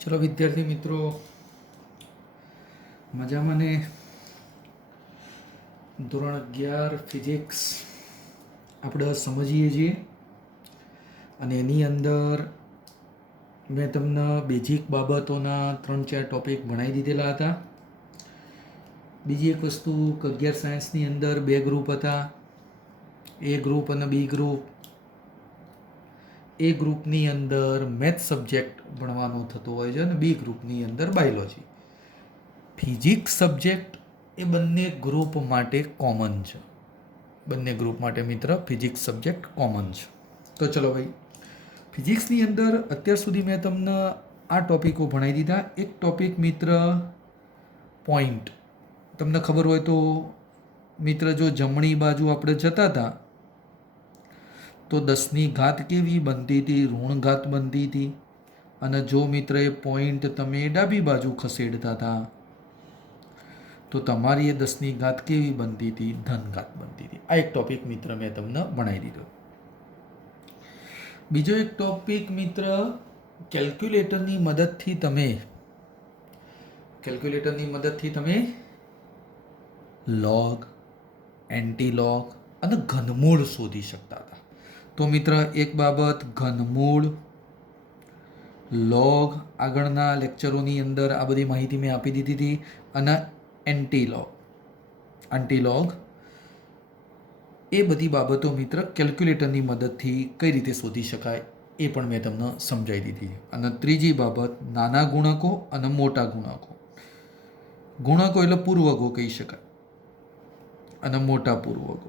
ચલો વિદ્યાર્થી મિત્રો, મજામાં ને? ધોરણ 11 ફિઝિક્સ આપણે સમજીએ છીએ અને એની અંદર મેં તમને બેઝિક બાબતોના 3-4 ટોપિક ભણાવી દીધેલા હતા. બીજી એક વસ્તુ કે 11 સાયન્સની અંદર 2 ગ્રુપ હતા, એ ગ્રુપ અને બી ગ્રુપ. એ ગ્રુપની અંદર મેથ્સ સબ્જેક્ટ ભણવાનો થતો હોય છે અને બી ગ્રુપની અંદર બાયોલોજી. ફિઝિક્સ સબ્જેક્ટ એ બંને ગ્રુપ માટે કોમન છે. બંને ગ્રુપ માટે મિત્ર ફિઝિક્સ સબ્જેક્ટ કોમન છે. તો ચલો ભાઈ, ફિઝિક્સની અંદર અત્યાર સુધી મેં તમને આ ટોપિકો ભણાવી દીધા. એક ટોપિક મિત્ર પોઈન્ટ. તમને ખબર હોય તો મિત્ર, જો જમણી બાજુ આપણે જતા હતા તો 10ની ઘાત કેવી બનતી હતી? ઋણ ઘાત બનતી હતી. અને જો મિત્ર એ પોઈન્ટ તમે ડાબી બાજુ ખસેડતા હતા તો તમારી એ 10ની ઘાત કેવી બનતી હતી? ધન ઘાત બનતી હતી. આ એક ટોપિક મિત્ર મેં તમને ભણાવી દીધો. બીજો એક ટોપિક મિત્ર, કેલ્ક્યુલેટરની મદદથી તમે લોગ, એન્ટીલોગ અને ઘનમૂળ શોધી શકતા હતા. તો મિત્ર એક બાબત ઘનમૂળ, લોગ આગળના લેક્ચરોની અંદર આ બધી માહિતી મેં આપી દીધી હતી. અને એન્ટીલોગ એ બધી બાબતો મિત્ર કેલ્ક્યુલેટરની મદદથી કઈ રીતે શોધી શકાય એ પણ મેં તમને સમજાવી દીધી. અને ત્રીજી બાબત નાના ગુણકો અને મોટા ગુણકો. ગુણકો એટલે પૂર્વકો કહી શકાય અને મોટા પૂર્વકો.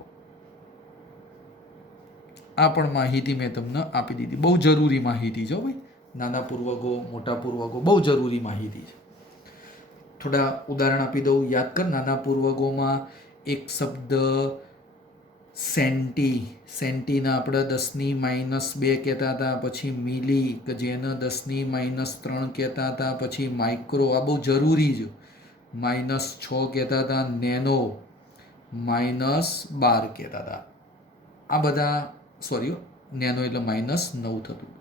આ પણ માહિતી મેં તમને આપી દીધી. બહુ જરૂરી માહિતી છે ભાઈ. નાના પૂર્વકો, મોટા પૂર્વકો બહુ જરૂરી માહિતી છે. થોડા ઉદાહરણ આપી દઉં, યાદ કર. નાના પૂર્વકોમાં એક શબ્દ સેન્ટીના આપણે 10-2 કહેતા હતા. પછી મિલી કે જેને 10-3 કહેતા હતા. પછી માઇક્રો, આ બહુ જરૂરી છે, -6 કહેતા હતા. નેનો -12 કહેતા હતા. આ બધા નેનો એટલે -9 થતું,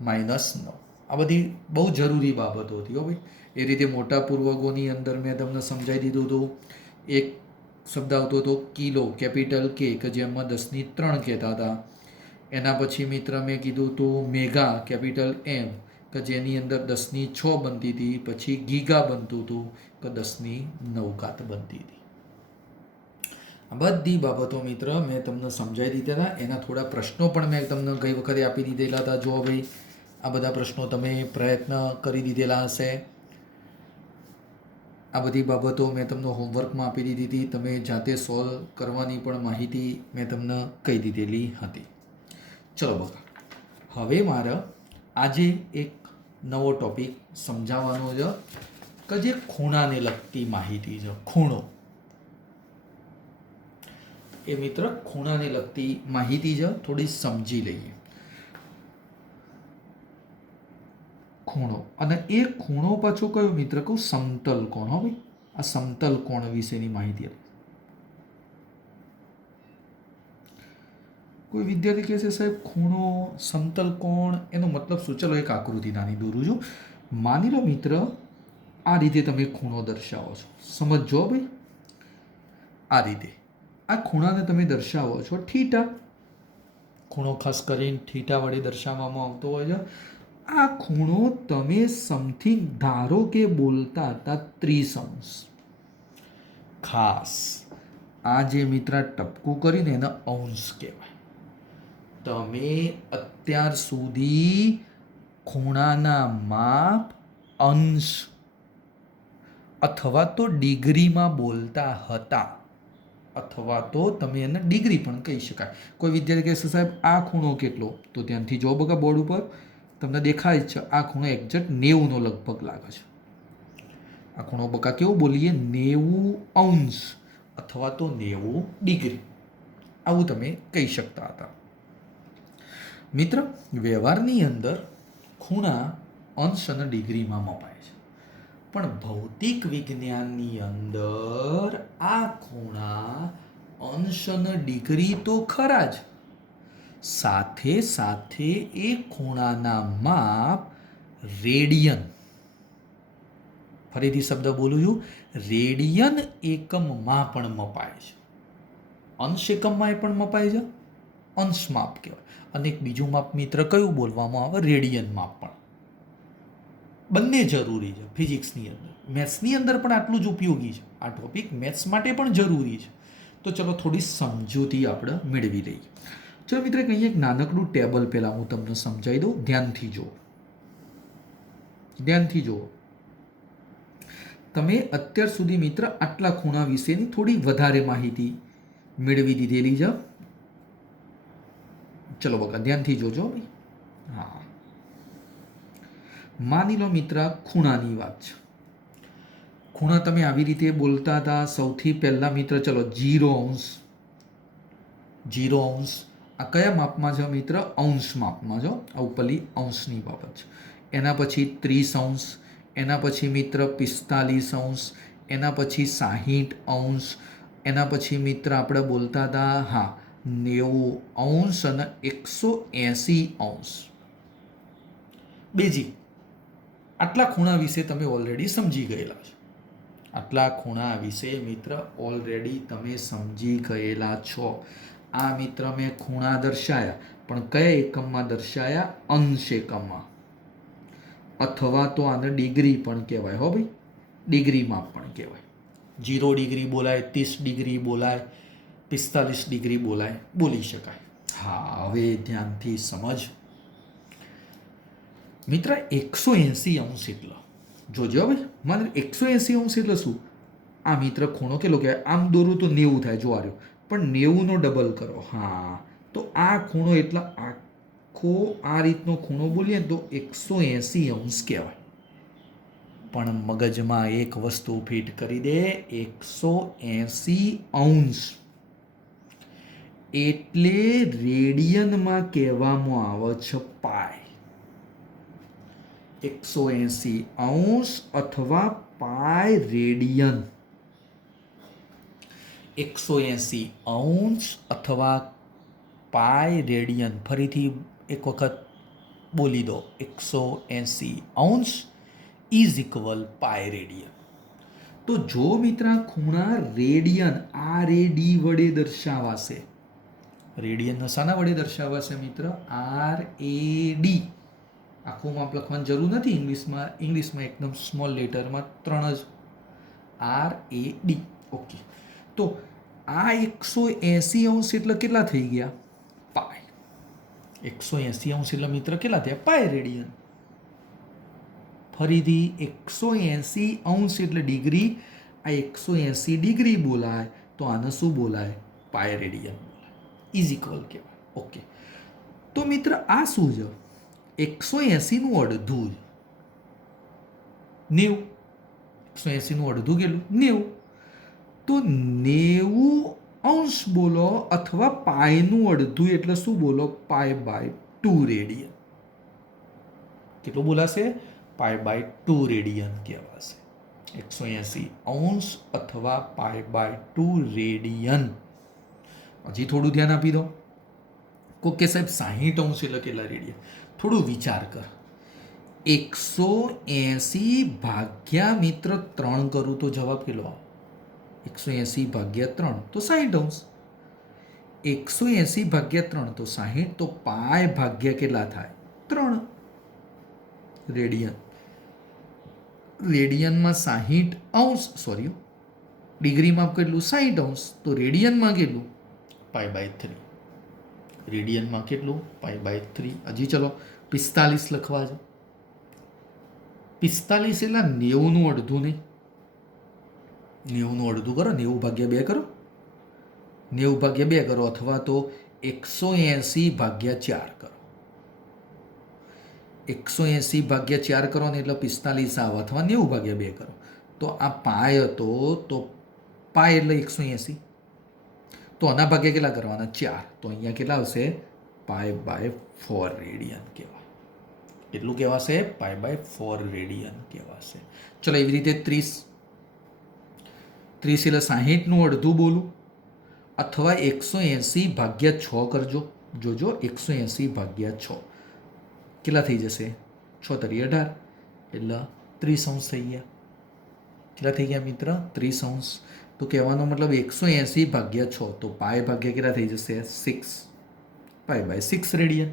-9. આ બધી બહુ જરૂરી બાબતો હતી હો ભાઈ. એ રીતે મોટા પૂર્વકોની અંદર મેં તમને સમજાવી દીધું હતું. એક શબ્દ આવતો હતો કિલો, કેપિટલ કે જેમાં 10-3 કહેતા હતા. એના પછી મિત્ર મેં કીધું હતું મેગા, કેપિટલ M, કે જેની અંદર 10-6 બનતી હતી. પછી ગીગા બનતું હતું કે 10-9 બનતી હતી. આ બધી બાબતો મિત્ર મેં તમને સમજાવી દીધા હતા. એના થોડા પ્રશ્નો પણ મેં તમને ગઈ વખતે આપી દીધેલા હતા. જો ભાઈ, આ બધા પ્રશ્નો તમે પ્રયત્ન કરી દીધેલા હશે. આ બધી બાબતો મેં તમને હોમવર્કમાં આપી દીધી હતી. તમે જાતે સોલ્વ કરવાની પણ માહિતી મેં તમને કહી દીધેલી હતી. ચલો બકા, હવે મારે આજે એક નવો ટોપિક સમજાવવાનો છે કે જે ખૂણાને લગતી માહિતી છે. ખૂણો એ મિત્ર ખૂણાને લગતી માહિતી છે, થોડી સમજી લઈએ. ખૂણો, અને એ ખૂણો પાછો કયો મિત્ર કહું? સમતલ કોણ. હો ભાઈ, આ સમતલ કોણ વિશેની માહિતી હતી. કોઈ વિદ્યાર્થી કહે છે સાહેબ ખૂણો, સમતલ કોણ, એનો મતલબ શું? ચલો એક આકૃતિ નાની દોરું છું. માની લો મિત્ર, આ રીતે તમે ખૂણો દર્શાવો છો. સમજો ભાઈ, આ રીતે આ ખૂણાને તમે દર્શાવો છો થીટા. ખૂણો ખાસ કરીને થીટા વડે દર્શાવવામાં આવતો હોય છે. આ ખૂણો તમે સમથિંગ ધારો કે બોલતા હતા 30°. ખાસ આ જે મિત્ર ટપકું કરીને એને અંશ કહેવાય. તમે અત્યાર સુધી ખૂણાના માપ અંશ અથવા તો ડિગ્રીમાં બોલતા હતા, અથવા તો તમે એને ડિગ્રી પણ કહી શકાય. કોઈ વિદ્યાર્થી કહેશે સાહેબ આ ખૂણો કેટલો? તો ત્યાંથી જો બકા બોર્ડ ઉપર તમને દેખાય છે આ ખૂણો એક્ઝેક્ટ 90નો લગભગ લાગે છે. આ ખૂણો બકા કેવું બોલીએ? 90° અથવા તો 90°. આવું તમે કહી શકતા હતા. મિત્ર, વ્યવહારની અંદર ખૂણા અંશ અને ડિગ્રીમાં મપાય છે. પણ ભૌતિક વિજ્ઞાનની અંદર આ ખૂણા અંશ અને ડિગ્રી તો ખરા જ, સાથે સાથે એ ખૂણાના માપ રેડિયન, ફરીથી શબ્દ બોલું છું, રેડિયન એકમમાં પણ મપાય છે. અંશ એકમમાં પણ મપાય છે, અંશ માપ કહેવાય. અને એક બીજું માપ મિત્ર કયું બોલવામાં આવે? રેડિયન માપ પણ. બંને જરૂરી છે ફિઝિક્સની અંદર. મેથ્સની અંદર પણ આટલું જ ઉપયોગી છે. આ ટોપિક મેથ્સ માટે પણ જરૂરી છે. તો ચલો થોડી સમજૂતી આપણે મેળવી લઈએ. ચલો મિત્ર, કંઈ એક નાનકડું ટેબલ પહેલાં હું તમને સમજાવી દઉં. ધ્યાનથી જુઓ, ધ્યાનથી જુઓ. તમે અત્યાર સુધી મિત્ર આટલા ખૂણા વિશેની થોડી વધારે માહિતી મેળવી દીધેલી છે. ચલો બકા ધ્યાનથી જોજો. હા, માની લો મિત્ર ખૂણાની વાત છે. ખૂણા તમે આવી રીતે બોલતા હતા. સૌથી પહેલાં મિત્ર ચલો 0 અંશ. 0 અંશ આ કયા માપમાં છે મિત્ર? અંશ માપમાં છે. આ ઉપરલી અંશની બાબત છે. એના પછી 30 અંશ, એના પછી મિત્ર 45 અંશ, એના પછી 60 અંશ, એના પછી મિત્ર આપણે બોલતા હતા 90 અંશ અને 180 અંશ. બેઝિક આટલા ખૂણા વિશે તમે ઓલરેડી સમજી ગયેલા છો. આટલા ખૂણા વિશે મિત્ર ઓલરેડી તમે સમજી ગયેલા છો. આ મિત્ર મેં ખૂણા દર્શાયા, પણ કયા એકમમાં દર્શાયા? અંશ એકમમાં. અથવા તો આને ડિગ્રી પણ કહેવાય. હો ભાઈ, ડિગ્રીમાં પણ કહેવાય. 0 ડિગ્રી બોલાય, 30 ડિગ્રી બોલાય, 45 ડિગ્રી બોલાય, બોલી શકાય. હા, હવે ધ્યાનથી સમજ. મિત્ર 180 અંશ એટલે જોજો ભાઈ, માત્ર 180 અંશ એટલે શું? આ મિત્ર ખૂણો કેટલો કહેવાય? આમ દોરું તો 90 થાય. જો આ રહ્યો, પણ 90નો ડબલ કરો. હા, તો આ ખૂણો એટલે આખો આ રીતનો ખૂણો બોલીએ ને તો 180 અંશ કહેવાય. પણ મગજમાં એક વસ્તુ ફિટ કરી દે. 180 અંશ એટલે રેડિયનમાં કહેવામાં આવે છે પાય. 180 અંશ અથવા પાય રેડિયન. 180 અંશ અથવા પાય રેડિયન. ફરીથી એક વખત બોલી દો. 180 અંશ ઇઝ ઇક્વલ પાય રેડિયન. તો જો મિત્ર ખૂણા રેડિયન RAD વડે દર્શાવાશે. રેડિયન શાના વડે દર્શાવાશે મિત્ર? RAD. આખું માપ લખવાની જરૂર નથી ઇંગ્લિશમાં એકદમ સ્મોલ લેટરમાં 3 જ RAD. ઓકે, તો આ 180 અંશ એટલે કેટલા થઈ ગયા? પાય. 180 અંશ એટલે મિત્ર કેટલા થયા? પાય રેડિયન. ફરીથી 180 અંશ એટલે ડિગ્રી. આ 180 ડિગ્રી બોલાય તો આને શું બોલાય? પાય રેડિયન બોલાય. ઇઝ ઇક્વલ કહેવાય. ઓકે, તો મિત્ર આ શું છે? 180નું અડધું 90. 180નું અડધું કેટલું? 90. તો 90 અંશ બોલો અથવા પાયનું અડધું એટલે શું બોલો? Pi by 2 radian. કેટલું બોલાશે? પાય બાય 2 રેડિયન કહેવાશે. 180 અંશ અથવા પાય બાય 2 રેડિયન. હજી થોડું ધ્યાન આપી દો. કોક કે સાહેબ 60 અંશ એટલે કેટલા રેડિયન? થોડું વિચાર કર. 180 ભાગ્યા મિત્ર 3 કરું તો જવાબ કેટલો આવે? 180 ભાગ્યા 3 તો 60 અંશ. 180 ભાગ્યા 3 તો 60. તો પાય ભાગ્યા કેટલા થાય? 3 રેડિયન. રેડિયનમાં 60 અંશ, સોરી ડિગ્રીમાં કેટલું? 60 અંશ. તો રેડિયનમાં કેટલું? Pi by 3. રેડિયનમાં કેટલું? Pi by 3. હજી ચલો 45 લખવા છે. 45 એટલે 90નું અડધું નહીં. 90નું અડધું કરો, 90 ભાગ્યા 2 કરો. 90 ભાગ્યા 2 કરો અથવા તો 180 ભાગ્યા 4 કરો. 180 ભાગ્યા 4 કરો ને એટલે 45 આવે, અથવા 90 ભાગ્યા 2 કરો. તો આ પાય હતો, તો પાય એટલે 180. તો આના ભાગ્યા કેટલા કરવાના? 4. તો અહીંયા કેટલા આવશે? પાય બાય 4 રેડિયન કહેવાય. કેટલું કહેવાશે? પાય બાય 4 રેડિયન કહેવાશે. ચલો એવી રીતે 30 એટલે 60નું અડધું બોલું, અથવા 180 ભાગ્યા 6 કરજો. જોજો 180 ભાગ્યા 6 કેટલા થઈ જશે? 6 તરી 18 એટલે 30° થઈ ગયા. કેટલા થઈ ગયા મિત્ર? 30°. તો કહેવાનો મતલબ 180 ભાગ્યા 6, તો પાય ભાગ્યા કેટલા થઈ જશે? 6. પાય બાય 6 રેડિયન.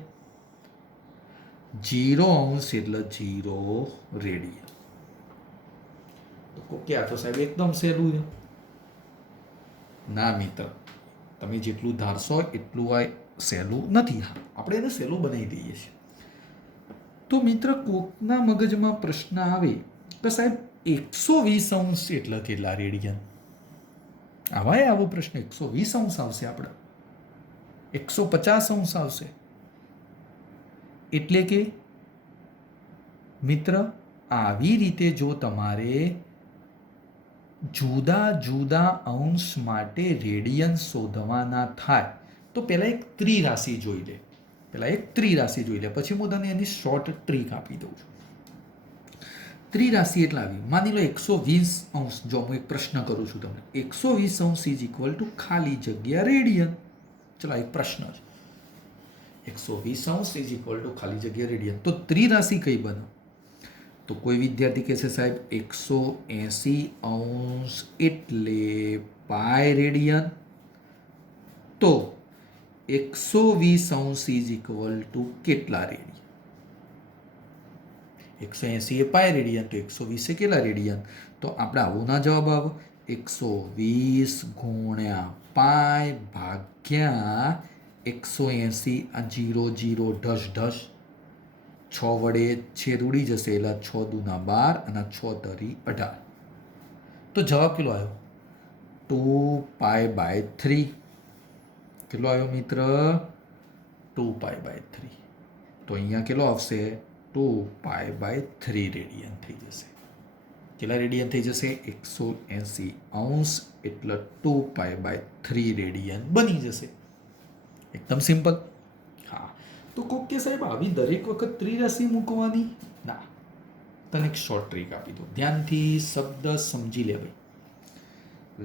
0° એટલે 0 રેડિયન. તો ક્યાં તો સાહેબ એકદમ સહેલું છે. ના મિત્ર, તમે જેટલું ધારશો એટલું આ સહેલું નથી. હા, આપણે એને સહેલું બનાવી દઈએ છીએ. તો મિત્ર, કોકના મગજમાં પ્રશ્ન આવે કે સાહેબ 120° એટલે કેટલા રેડિયન? આવાય આવો પ્રશ્ન. 120° આવશે, આપણે 150° આવશે. એટલે કે મિત્ર, આવી રીતે જો તમારે જુદા જુદા અંશ માટે રેડિયન શોધવાના થાય તો પહેલાં એક ત્રિરાશિ જોઈ લે. પછી હું તને એની શોર્ટ ટ્રીક આપી દઉં છું. ત્રિરાશિ એટલે આવી, માની લો 120°. જો હું એક પ્રશ્ન કરું છું તમને, 120° ઇઝ ઇક્વલ ટુ ખાલી જગ્યા રેડિયન. ચલો, એક પ્રશ્ન છે. 120° ઇઝ ઇક્વલ ટુ ખાલી જગ્યા રેડિયન. તો ત્રિરાશિ કઈ બને? તો કોઈ વિદ્યાર્થી કહે છે સાહેબ 180° એટલે પાય રેડિયન. તો 120° ઇઝ ઇક્વલ ટુ કેટલા રેડિયન? 180 એ પાય રેડિયન, તો 120 એ કેટલા રેડિયન? તો આપણે આવો ના જવાબ આવે. 120 ગુણ્યા પાય ભાગ્યા 180. આ 0 0 ઢસ ઢસ 6 વડે છેદ ઉડી જશે એટલે 6 દુના 12 અને 6 તરી 18. તો જવાબ કેટલો આવ્યો? 2π/3. કેટલો આવ્યો મિત્ર? 2π/3. તો અહીંયા કેટલો આવશે? 2π/3 રેડિયન થઈ જશે. કેટલા રેડિયન થઈ જશે? 180° એટલે 2π/3 રેડિયન બની જશે. એકદમ સિમ્પલ. હા, તો કોક કે સાહેબ આવી દરેક વખત ત્રિરાશિ મૂકવાની? ના, તને એક શોર્ટ ટ્રીક આપી દો. ધ્યાનથી શબ્દ સમજી લે ભાઈ.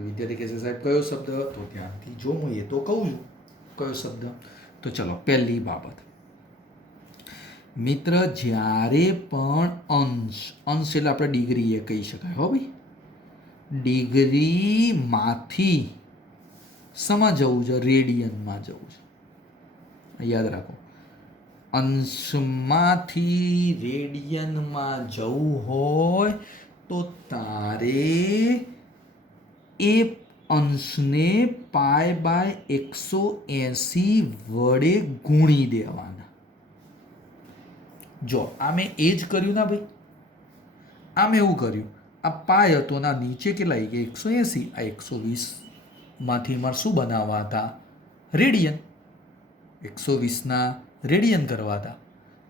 વિદ્યાર્થી કહે છે સાહેબ કયો શબ્દ? તો ધ્યાનથી જો હું એ તો કહું છું કયો શબ્દ. તો ચલો, પહેલી બાબત મિત્ર, જ્યારે પણ અંશ એટલે આપણે ડિગ્રી એ કહી શકાય. હો ભાઈ, ડિગ્રીમાંથી શેમાં જવું છે? રેડિયનમાં જવું છે. યાદ રાખો, અંશમાંથી રેડિયનમાં જવું હોય તો તારે એ અંશને π/180 વડે ગુણી દેવાના. જો આ મેં એ જ કર્યું ના ભાઈ. આમ એવું કર્યું, આ પાય હતો ના નીચે કેટલા આવી ગયા? 180. આ 120 માંથી મારે શું બનાવવા હતા? રેડિયન. 120ના રેડિયન કરવા હતા,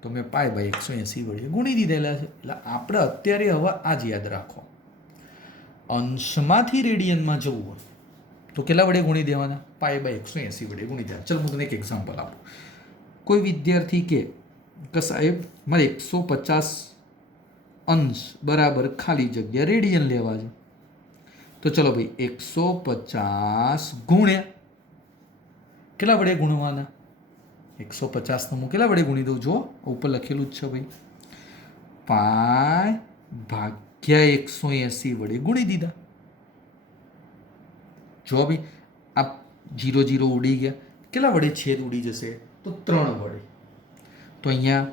તો મેં π/180 વડે ગુણી દીધેલા છે. એટલે આપણે અત્યારે હવે આ જ યાદ રાખો, અંશમાંથી રેડિયનમાં જવું હોય તો કેટલા વડે ગુણી દેવાના? π/180 વડે ગુણી દેવાના. ચાલો, હું તને એક એક્ઝામ્પલ આપું. કોઈ વિદ્યાર્થી કે સાહેબ મારે 150 અંશ બરાબર ખાલી જગ્યા રેડિયન લેવા છે. તો ચલો ભાઈ, 150 ગુણ્યા કેટલા વડે ગુણવાના? 150 હું કેટલા વડે ગુણી દઉં? જો ઉપર લખેલું જ છે ભાઈ, π/180 વડે ગુણી દીધા. જો ભાઈ, આ 0 0 ઉડી ગયા. કેટલા વડે છેદ ઉડી જશે? તો 3 વડે. તો અહીંયા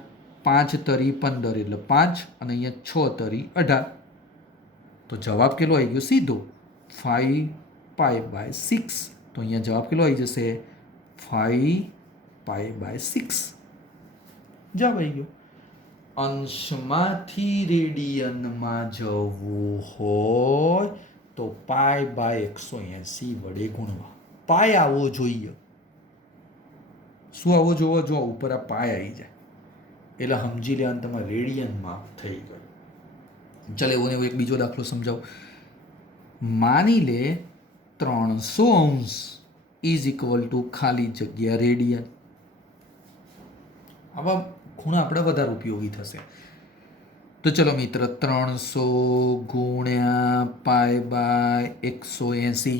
5 તરી 15 એટલે 5 અને અહીંયા 6 તરી 18. તો જવાબ કેટલો આવી ગયો? સીધો 5π/6. તો અહીંયા જવાબ કેટલો આવી જશે? 5π/6 જવાબ આવી ગયો. અંશમાંથી રેડિયનમાં જવું હોય તો π/180 વડે ગુણવા. પાય આવવો જોઈએ. શું આવવો જોવો? જો ઉપર આ પાય આવી જાય એટલે સમજી લેવાનું તમારે રેડિયનમાં થઈ ગયું. ચાલો, એવો ને એવો એક બીજો દાખલો સમજાવું. માની લે 300° ઇઝ ઇક્વલ ટુ ખાલી જગ્યા રેડિયન. આવા ખૂણા આપણે વધારે ઉપયોગી થશે. તો ચલો મિત્ર, 300 ગુણ્યા π/180.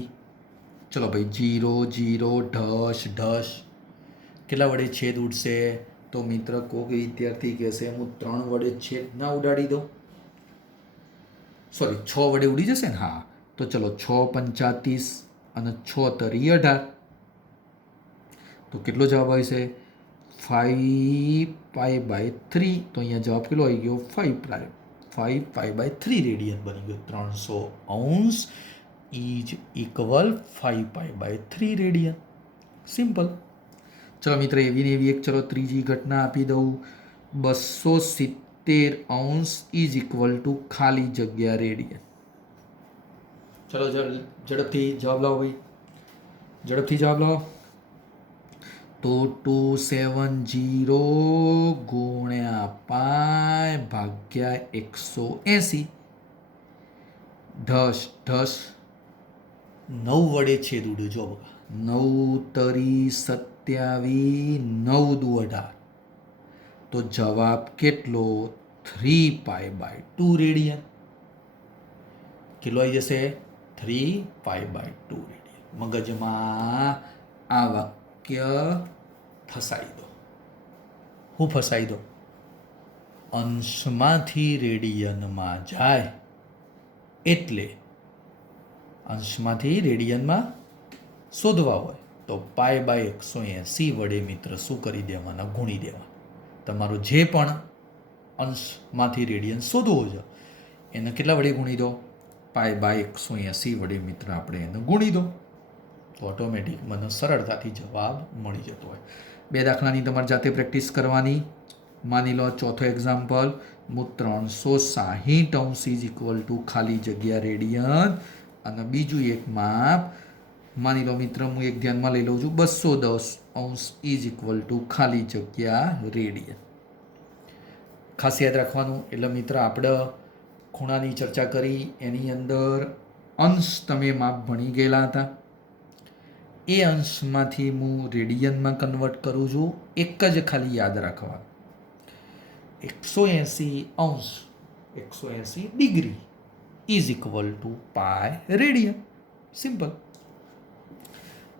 ચલો ભાઈ, 0 0 ઢસ ઢસ કેટલા વડે છેદ ઉડશે? તો મિત્ર કોઈક વિદ્યાર્થી કહેશે હું 3 વડે છેદ ના ઉડાડી દઉં, સોરી 6 વડે ઉડી જશે ને, હા. તો ચલો 6 પંચા 30 અને 6 તરી 18, તો કેટલો જવાબ આવશે? 5π/3. તો અહીંયા જવાબ કેટલો આવી ગયો? 5π/3 રેડિયન બની ગયો. 300° ઇઝ ઇક્વલ 5π/3 રેડિયન. સિમ્પલ. ચલો મિત્ર, એવી ને એવી એક ચલો ત્રીજી ઘટના આપી દઉં. 270° ઇઝ ઇક્વલ ટુ ખાલી જગ્યા રેડિયન. ચલો ઝડપથી જવાબ લાવો ભાઈ, ઝડપથી જવાબ લાવો. તો 270 ગુણ્યા પાય ભાગ્યા 180. 10 9 વડે છેદ ઉડ્યો. જો બકા, 9 તરી 27, 9 દુ 18. તો જવાબ કેટલો? 3π/2 રેડિયન. કેટલો આવી જશે? 3π/2 રેડિયન. મગજમાં આ વાક્ય ફસાઈ દો. હું ફસાઈ દો? અંશમાંથી રેડિયનમાં જાય એટલે અંશમાંથી રેડિયનમાં શોધવા હોય તો π/180 વડે મિત્ર શું કરી દેવાના? ગુણી દેવા. તમારો જે પણ અંશમાંથી રેડિયન શોધવો છે એને કેટલા વડે ગુણી દો? π/180 વડે મિત્ર આપણે એને ગુણી દો, તો ઓટોમેટિક મને સરળતાથી જવાબ મળી જતો હોય. 2 દાખલાની તમારે જાતે પ્રેક્ટિસ કરવાની. માની લો ચોથો એક્ઝામ્પલ, હું 360° ઇઝ ઇક્વલ ટુ ખાલી જગ્યા રેડિયન, અને બીજું એક માપ માની લો મિત્ર હું એક ધ્યાનમાં લઈ લઉં છું, 210° ઇઝ ઇક્વલ ટુ ખાલી જગ્યા રેડિયન. ખાસ યાદ રાખવાનું. એટલે મિત્ર આપણે ખૂણાની ચર્ચા કરી, એની અંદર અંશ તમે માપ ભણી ગયેલા હતા. એ અંશમાંથી હું રેડિયનમાં કન્વર્ટ કરું છું. એક જ ખાલી યાદ રાખવા, 180° is equal to pi radian. Simple.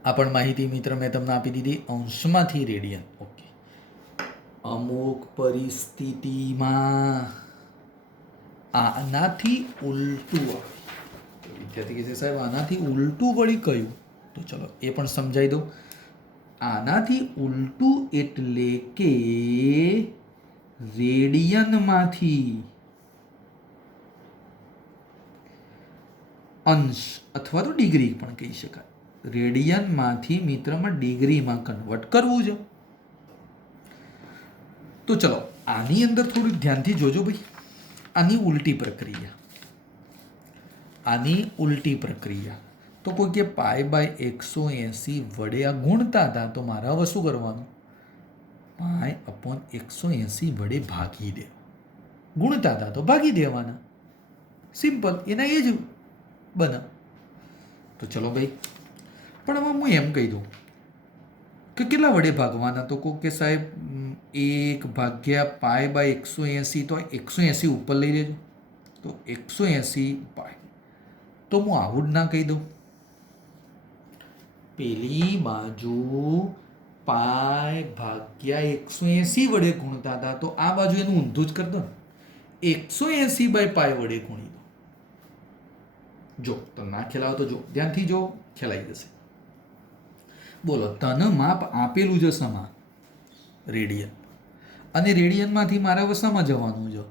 આ પણ માહિતી મિત્ર મેં તમને આપી દીધી. અંશમાંથી રેડિયન. ઓકે. અમુક પરિસ્થિતિમાં આનાથી ઉલટું આવે. વિદ્યાર્થી કહે છે સાહેબ આનાથી ઉલટું વળી કયું? તો ચલો એ પણ સમજાવી દો. આનાથી ઉલટું એટલે કે રેડિયનમાંથી અંશ અથવા તો ડિગ્રી પણ કહી શકાય. રેડિયનમાંથી મિત્રમાં ડિગ્રીમાં કન્વર્ટ કરવું છે. તો ચલો આની અંદર થોડું ધ્યાનથી જોજો ભાઈ. આની ઉલટી પ્રક્રિયા. તો કોઈ કે π/180 વડે આ ગુણતા હતા, તો મારે હવે શું કરવાનું? π/180 વડે ભાગી દે. ગુણતા હતા તો ભાગી દેવાના. સિમ્પલ. એના એ જ બને. તો ચલો ભાઈ, પણ હવે હું એમ કહી દઉં કે કેટલા વડે ભાગવાના? તો કહું કે સાહેબ 1/π/180, તો 180 ઉપર લઈ લેજો. તો 180π. તો હું આવું જ ના કહી દઉં. પેલી બાજુ π/180 વડે ગુણતા હતા, તો આ બાજુ એનું ઊંધું જ કરી દો ને, 180/π વડે ગુણી દો. જો તો ના ખેલાવો તો જો ધ્યાનથી જો, ખેલાઈ જશે. બોલો, તને માપ આપેલું છે સમા રેડિયન, અને રેડિયનમાંથી મારે હવે શામાં જવાનું છે?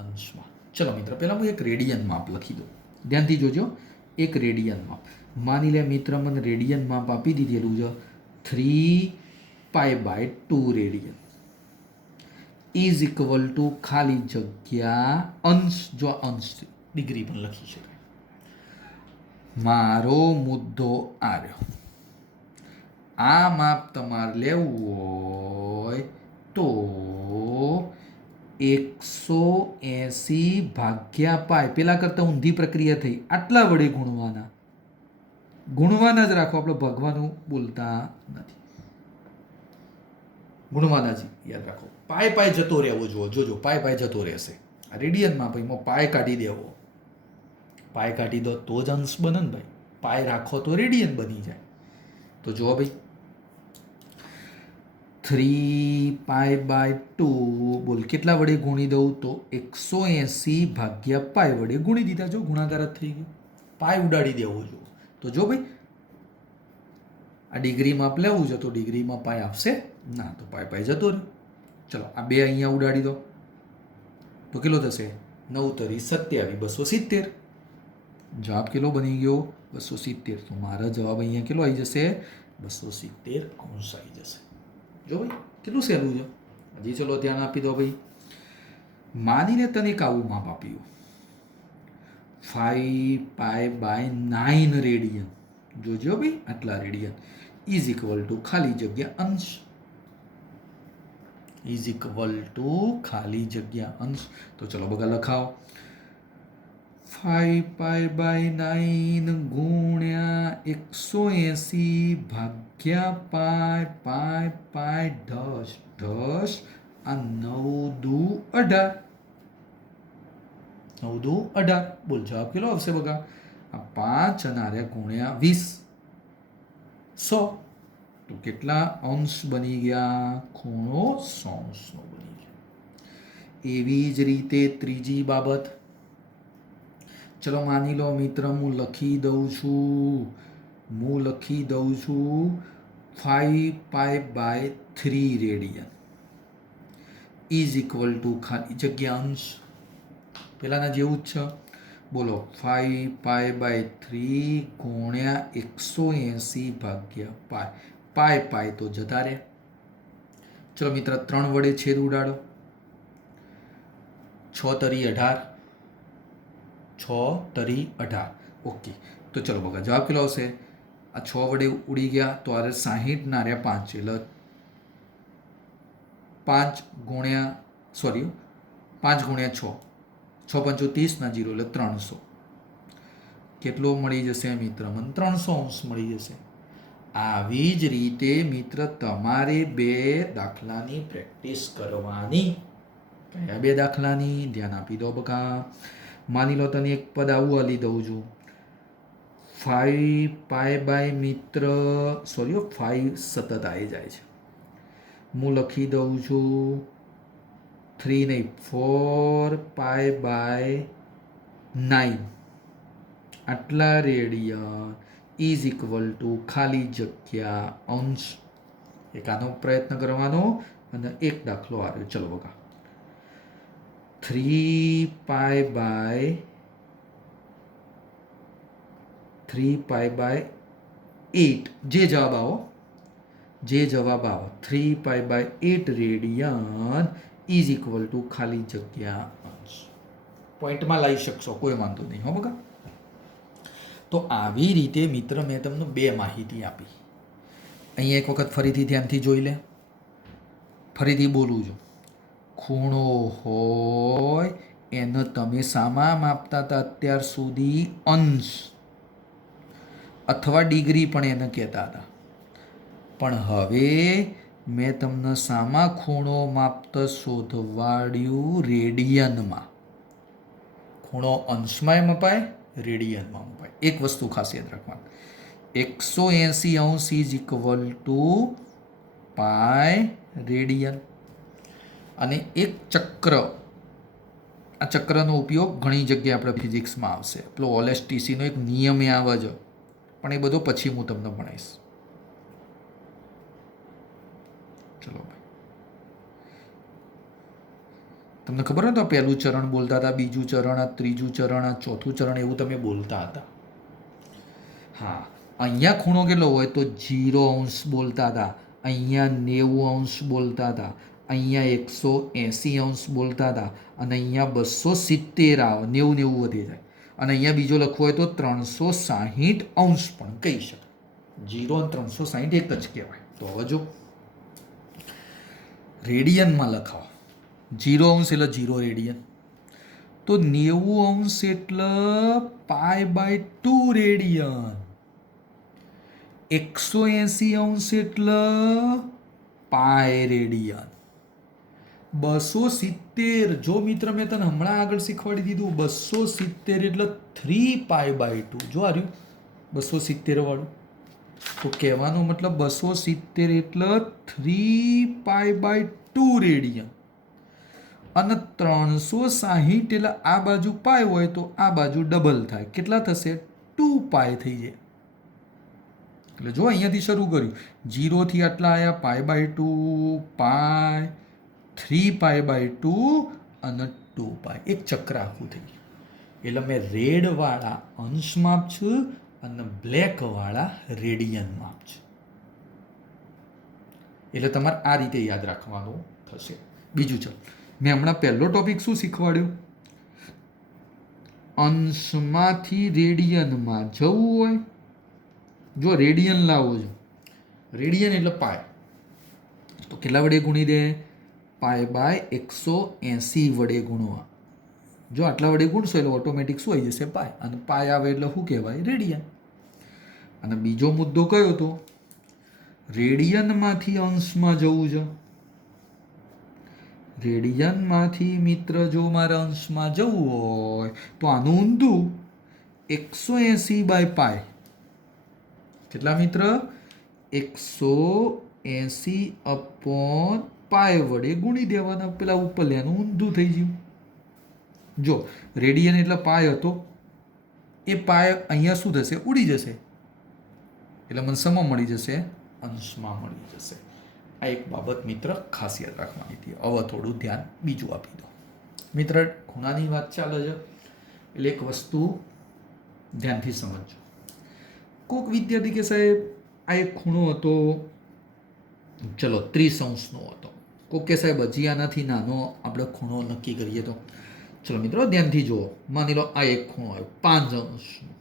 અંશમાં. ચલો મિત્ર, પહેલા હું એક રેડિયન માપ લખી દઉં. ધ્યાનથી જોજો. એક રેડિયન માપ માની લે મિત્ર, મને રેડિયન માપ આપી દીધેલું છે 3π/2 રેડિયન ઇઝ ઇક્વલ ટુ ખાલી જગ્યા અંશ. જો અંશ ડિગ્રી પણ લખી શકાય. મારો મુદ્દો આ રહ્યો. આ માપ તમારે લેવું હોય તો 180/π. પેલા કરતા ઊંધી પ્રક્રિયા થઈ. આટલા વડે ગુણવાના જ રાખો. આપણે ભગવાનું બોલતા નથી. ગુણવાના જ યાદ રાખો. પાય જતો રહેવો જોઈએ. જોજો પાય જતો રહેશે. આ રેડિયનમાં ભાઈ પાય કાઢી દેવો. પાય કાઢી દો તો જ અંશ બને ને ભાઈ. પાય રાખો તો રેડિયન બની જાય. તો જુઓ ભાઈ, 3π/2 બોલ કેટલા વડે ગુણી દઉં તો 180/π વડે ગુણી દીધા. જો ગુણાકાર જ થઈ ગયો. પાય ઉડાડી દેવો જો. તો જો ભાઈ આ ડિગ્રી માપ લેવું છે તો ડિગ્રીમાં પાય આવશે ના, તો પાય પાય જતો રહ્યો. ચલો આ બે અહીંયા ઉડાડી દો તો કેટલો થશે? 9 તરી 27, 270. જવાબ કેટલો બની ગયો? 270. તો મારો જવાબ અહીંયા કેટલો આવી જશે? 270 અંશ આવી જશે. જો ભાઈ કેટલું સહેલું છે. હજી ચલો ધ્યાન આપી દો ભાઈ. માનીને તને એક આવું માપ આપ્યું 5π/9 રેડિયન. જોજો ભાઈ આટલા રેડિયન ઇઝ ઇક્વલ ટુ ખાલી જગ્યા અંશ. ઇઝ ઇક્વલ ટુ ખાલી જગ્યા અંશ. તો ચલો બગા લખાવો. 5π/9 ગુણ્યા 180/π પાય 10 આ 9 × 2 = 18. 9 × 2 = 18. બોલ જવાબ કેટલો આવશે બગા? આ 5 અને આરે ગુણ્યા 20 100. તો કેટલા અંશ બની ગયા? ખૂણો 100 બની ગયો. એવી જ રીતે ત્રીજી બાબત. ચલો માની લો મિત્ર હું લખી દઉં છું 5π/3 રેડિયન ઇઝ ઇક્વલ ટુ ખાલી જગ્યા અંશ. પેલાના જેવું જ છે. બોલો 5π/3 ગુણ્યા 180/π પાય તો જતા રહે. ચલો મિત્ર 3 વડે છેદ ઉડાડો. 6 તરી 18. 6 તરી 18. ઓકે. તો ચલો બગા જવાબ કેટલો આવશે? આ 6 વડે ઉડી ગયા તો આ 60 ના રહ્યા 5 એટલે 5 ગુણ્યા 6 6 × 5 = 30 ના 0 એટલે 300. કેટલો મળી જશે મિત્ર? મને 300 અંશ મળી જશે. આવી જ રીતે મિત્ર તમારે 2 દાખલાની પ્રેક્ટિસ કરવાની. કયા 2 દાખલાની? ધ્યાન આપી દો બકા. માની લો તને એક પદ આવું આલી દઉં છું 5 સતત આવી જાય છે. હું લખી દઉં છું 3 નહીં 4π/9 આટલા રેડિયન ઇઝ ઇક્વલ ટુ ખાલી જગ્યા અંશ. એક આનો પ્રયત્ન કરવાનો અને એક દાખલો આવ્યો. ચલો બકા 3π/8 જે જવાબ આવો 3π/8 રેડિયન ઇઝ ઇક્વલ ટુ ખાલી જગ્યા અંશ. પોઈન્ટમાં લાવી શકશો, કોઈ વાંધો નહીં હો બકા. તો આવી રીતે મિત્ર મેં તમને 2 માહિતી આપી. અહીંયા એક વખત ફરીથી ધ્યાનથી જોઈ લે. ફરીથી બોલું છું. ખૂણો હોય એને તમે શામાં માપતા હતા અત્યાર સુધી? અંશ અથવા ડિગ્રી પણ એને કહેતા હતા. પણ હવે મેં તમને શામાં ખૂણો માપતા શોધવાડ્યું? રેડિયનમાં. ખૂણો અંશમાં મપાય, રેડિયનમાં મપાય. એક વસ્તુ ખાસ યાદ રાખવાની. 180 અંશ is equal to pi radian. અને એક ચક્ર, આ ચક્રનો ઉપયોગ ઘણી જગ્યાએ આપણે ફિઝિક્સમાં આવશે. પેલો ઓલેસ્ટીસીનો એક નિયમ આવે છે, પણ એ બધો પછી હું તમને ભણાવીશ. ચલો ભાઈ, તમને ખબર હોય તો પહેલું ચરણ બોલતા હતા, બીજું ચરણ, આ ત્રીજું ચરણ, આ ચોથું ચરણ, એવું તમે બોલતા હતા. હા, અહીંયા ખૂણો કેટલો હોય તો 0 અંશ બોલતા હતા, અહીંયા 90 અંશ બોલતા હતા, અહીંયા 180 અંશ બોલતા હતા, અને અહીંયા 270 આવે, 90 વધી જાય. અને અહીંયા બીજો લખવો હોય તો 360 અંશ પણ કહી શકાય. 0 અને 360 એક જ કહેવાય. તો હવે જો રેડિયનમાં લખાવો. 0 અંશ એટલે 0 રેડિયન, તો 90 અંશ એટલે π/2 રેડિયન, 180 અંશ એટલે પાય રેડિયન, 270, જો મિત્ર મેં તને હમણાં આગળ શીખવાડી દીધું, 270 એટલે 3π/2. જો આ રહ્યું 270 વાળું. તો કહેવાનો મતલબ 270 એટલે 3π/2 રેડિયન અને 360 એટલે આ બાજુ પાય હોય તો આ બાજુ ડબલ થાય, કેટલા થશે? 2π થઈ જાય. એટલે જો અહીંયાથી શરૂ કર્યું, 0 થી આટલા આવ્યા π/2, પાય, 3π/2 અને 2π, એક ચક્ર આખું થઈ ગયું. એટલે મેં રેડ વાળા અંશ માપ છું અને બ્લેક વાળા રેડિયન માપ છે. એટલે તમારે આ રીતે યાદ રાખવાનું થશે. બીજું ચાલો, મેં હમણાં પહેલો ટોપિક શું શીખવાડ્યો? અંશમાંથી રેડિયનમાં જવું હોય, જો રેડિયન લાવો છો, રેડિયન એટલે પાય, તો કેટલા વડે ગુણી દે? π/180 વડે ગુણવા. જો આટલા વડે ગુણશો એટલે ઓટોમેટિક શું આવી જશે? પાય. અને પાય આવે એટલે શું કહેવાય? રેડિયન. અને બીજો મુદ્દો કયો હતો? રેડિયનમાંથી અંશમાં જવું છે. રેડિયનમાંથી મિત્ર જો મારે અંશમાં જવું હોય તો આનું ઊંધું 180/π. કેટલા મિત્ર? 180/π વડે ગુણી દેવાના. પેલા ઉપર લેનું ઊંધું થઈ ગયું. જો રેડિયન એટલે પાય હતો, એ પાય અહીંયા શું થશે? ઉડી જશે. એટલે મને સમા મળી જશે, અંશમાં મળી જશે. આ એક બાબત મિત્ર ખાસ યાદ રાખવાની હતી. હવે થોડું ધ્યાન બીજું આપી દો. મિત્ર ખૂણાની વાત ચાલે છે એટલે એક વસ્તુ ધ્યાનથી સમજજો. કોઈક વિદ્યાર્થી કે સાહેબ આ એક ખૂણો હતો, ચલો 30° હતો. કોઈક કે સાહેબ હજી આનાથી નાનો આપણે ખૂણો નક્કી કરીએ તો. ચલો મિત્રો ધ્યાનથી જુઓ. માની લો આ એક ખૂણો આવ્યો 5°નો.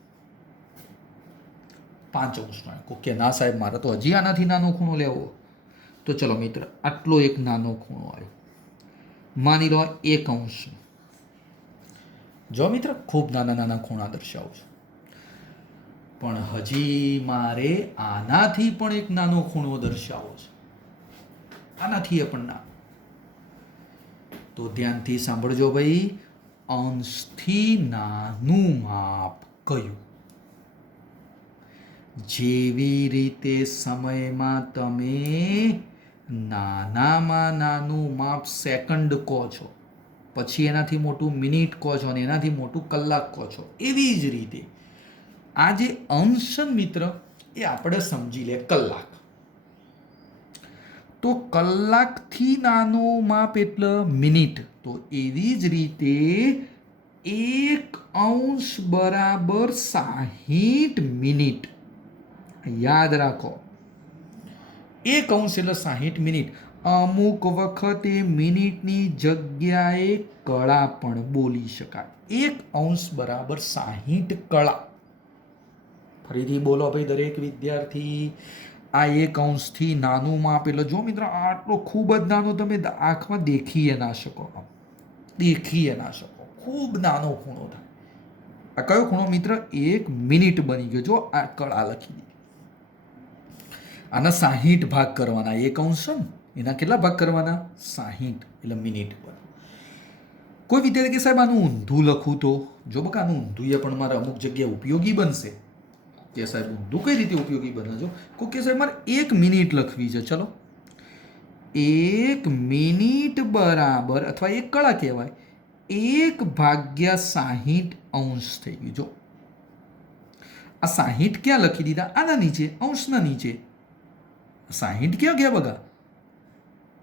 કોઈક કે ના સાહેબ મારે તો હજી આનાથી નાનો ખૂણો લેવો. તો ચલો મિત્ર આટલો એક નાનો ખૂણો આવ્યો, માની લો 1°. જો મિત્ર ખૂબ નાના નાના ખૂણા દર્શાવું છું, પણ હજી મારે આનાથી પણ એક નાનો ખૂણો દર્શાવો છે. આનાથી પણ નાનો. તો ધ્યાનથી સાંભળજો ભાઈ, અંશથી નાનું માપ કયું? જેવી રીતે સમયમાં તમે નાનામાં નાનું માપ સેકન્ડ કહો છો, પછી એનાથી મોટું મિનિટ કહો છો અને એનાથી મોટું કલાક કહો છો, એવી જ રીતે આ જે અંશ મિત્ર એ આપણે સમજી લે કલાક. તો કલાકથી નાનો માપ એટલે મિનિટ. તો એવી જ રીતે 1° બરાબર 60 મિનિટ. યાદ રાખો, 1° એટલે 60 મિનિટ. અમુક વખતે મિનિટની જગ્યાએ કળા પણ બોલી શકાય. 1° બરાબર 60 કળા. ફરીથી બોલો ભાઈ દરેક વિદ્યાર્થી. આ 1°થી નાનું માપ એટલે જો મિત્ર આટલો ખૂબ જ નાનો, તમે આંખમાં દેખીએ ના શકો, ખૂબ નાનો ખૂણો થાય. આ કયો ખૂણો મિત્ર? 1 મિનિટ બની ગયો. જો આ કળા લખી દીધી. આના 60 ભાગ કરવાના. 1° ને એના કેટલા ભાગ કરવાના? 60 એટલે મિનિટ બને. કોઈ વિદ્યાર્થી કે સાહેબ આનું ઊંધું લખું તો? જો બકા આનું ઊંધું એ પણ મારે અમુક જગ્યાએ ઉપયોગી બનશે. કે સાહેબ ઊંધું કઈ રીતે ઉપયોગી બને? જો કોઈ કે સાહેબ મારે 1 મિનિટ લખવી છે. ચલો 1 મિનિટ બરાબર, અથવા એક કળા કહેવાય, 1/60° થઈ ગયું. જો આ 60 ક્યાં લખી દીધા? આના નીચે, અંશના નીચે. 60 ક્યાં ગયા બગા?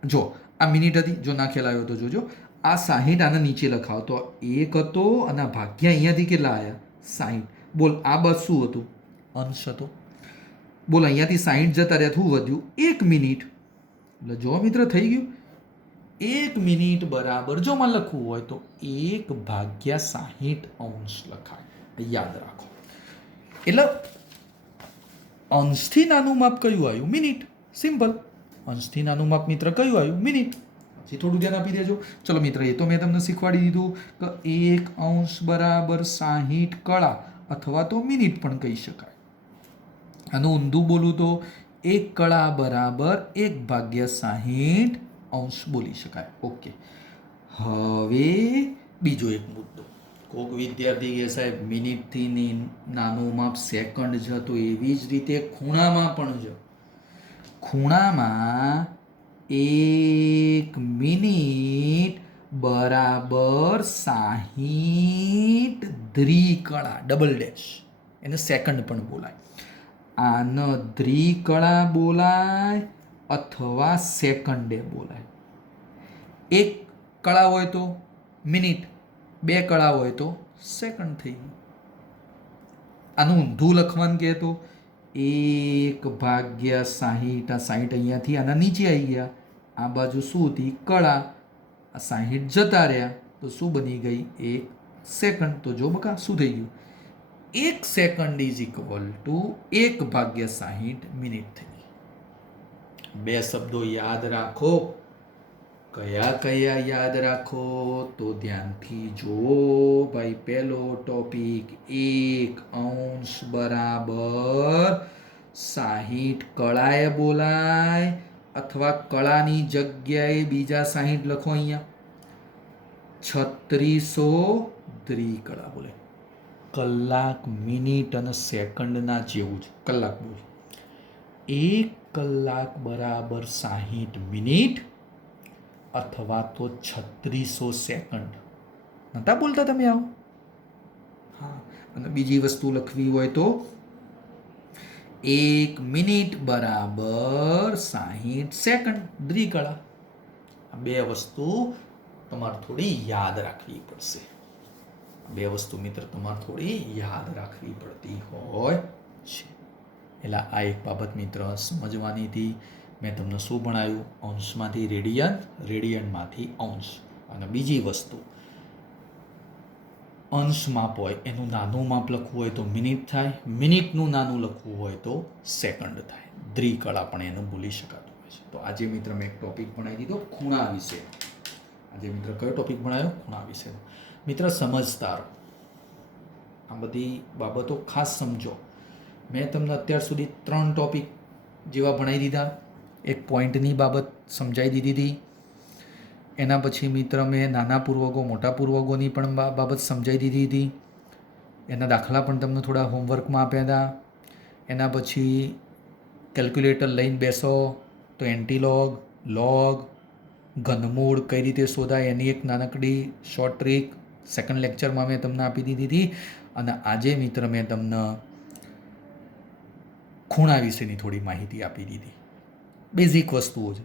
જો આ મિનિટ હતી, જો ના ખ્યાલ આવ્યો તો જોજો. આ 60 આના નીચે લખાવો તો 1 હતો અને ભાગ્યા અહીંયાથી કેટલા આવ્યા? 60. બોલ આ બસ શું હતું? અંશ હતો. બોલ અહીંયાથી 60 જતા રહ્યા, શું વધ્યું? 1 મિનિટ. એટલે જો મિત્ર થઈ ગયું. 1 મિનિટ બરાબર જો માં લખવું હોય તો 1/60° લખાય. યાદ રાખો. એટલે અંશથી નાનું માપ કયું આવ્યું? મિનિટ. સિમ્પલ. અંશથી નાનું માપ મિત્ર કયું આવ્યું? મિનિટ. હજી થોડું ધ્યાન આપી દેજો. ચલો મિત્ર એ તો મેં તમને શીખવાડી દીધું કે 1° બરાબર 60 કળા અથવા તો મિનિટ પણ કહી શકાય. આનું ઊંધું બોલું તો 1 કળા બરાબર 1/60° બોલી શકાય. ઓકે. હવે બીજો એક મુદ્દો. કોઈક વિદ્યાર્થી કહે સાહેબ મિનિટથી નાનું માપ સેકન્ડ છે, તો એવી જ રીતે ખૂણામાં પણ છે. ખૂણામાં 1 મિનિટ બરાબર 60 દ્વિકળા ડબલ ડેશ, એને સેકન્ડ પણ બોલાય. આને દ્વિકળા બોલાય અથવા સેકન્ડે બોલાય. એક કળા હોય તો મિનિટ, બે કળા હોય તો સેકન્ડ થઈ ગયું. આનું ઊંધું લખવાનું કહે તો 1/60. આ 60 અહીંયાથી આના નીચે આવી ગયા, આ બાજુ શું હતી કળા, આ 60 જતા રહ્યા તો શું બની ગઈ 1 સેકન્ડ. તો જો બકા શું થઈ ગયું, 1 second is equal two 1/60 minute થઈ ગઈ. બે શબ્દો યાદ રાખો. કયા કયા યાદ રાખો તો ધ્યાનથી જુઓ ભાઈ. પહેલો ટોપિક 1 અંશ બરાબર 60 કળાએ બોલાય અથવા કળાની જગ્યાએ બીજા 60 લખો. અહીંયા 3600 દ્વિકળા બોલે. કલાક, મિનિટ અને સેકન્ડના જેવું જ. કલાક બોલ, 1 કલાક બરાબર 60 મિનિટ અથવા તો 3600 સેકન્ડ. નતા બોલતા તમે આવો? હા. અને બીજી વસ્તુ લખવી હોય તો 1 મિનિટ બરાબર 60 સેકન્ડ દ્વિકળા. આ બે વસ્તુ તમારે થોડી યાદ રાખવી પડશે. બે વસ્તુ મિત્ર તમારે થોડી યાદ રાખવી પડતી હોય છે. એટલે આ એક બાબત મિત્ર સમજવાની હતી. મેં તમને શું ભણાવ્યું? અંશમાંથી રેડિયન, રેડિયનમાંથી અંશ. અને બીજી વસ્તુ, અંશ માપ હોય એનું નાનું માપ લખવું હોય તો મિનિટ થાય, મિનિટનું નાનું લખવું હોય તો સેકન્ડ થાય. દ્વિકળા પણ એનું ભૂલી શકાતું હોય છે. તો આજે મિત્ર મેં એક ટોપિક ભણાવી દીધો ખૂણા વિશે. આજે મિત્ર કયો ટોપિક ભણાવ્યો? ખૂણા વિશે. મિત્ર સમજતા રહો, આ બધી બાબતો ખાસ સમજો. મેં તમને અત્યાર સુધી 3 ટોપિક જેવા ભણાવી દીધા. એક પોઈન્ટની બાબત સમજાવી દીધી હતી. એના પછી મિત્ર મેં નાના પૂર્વકો, મોટા પૂર્વકોની પણ બાબત સમજાવી દીધી હતી. એના દાખલા પણ તમને થોડા હોમવર્કમાં આપ્યા હતા. એના પછી કેલ્ક્યુલેટર લઈને બેસો તો એન્ટીલોગ, લોગ, ઘનમૂળ કઈ રીતે શોધાય એની એક નાનકડી શોર્ટ ટ્રીક સેકન્ડ લેક્ચરમાં મેં તમને આપી દીધી હતી. અને આજે મિત્ર મેં તમને ખૂણા વિશેની થોડી માહિતી આપી દીધી. બેઝિક વસ્તુઓ છે.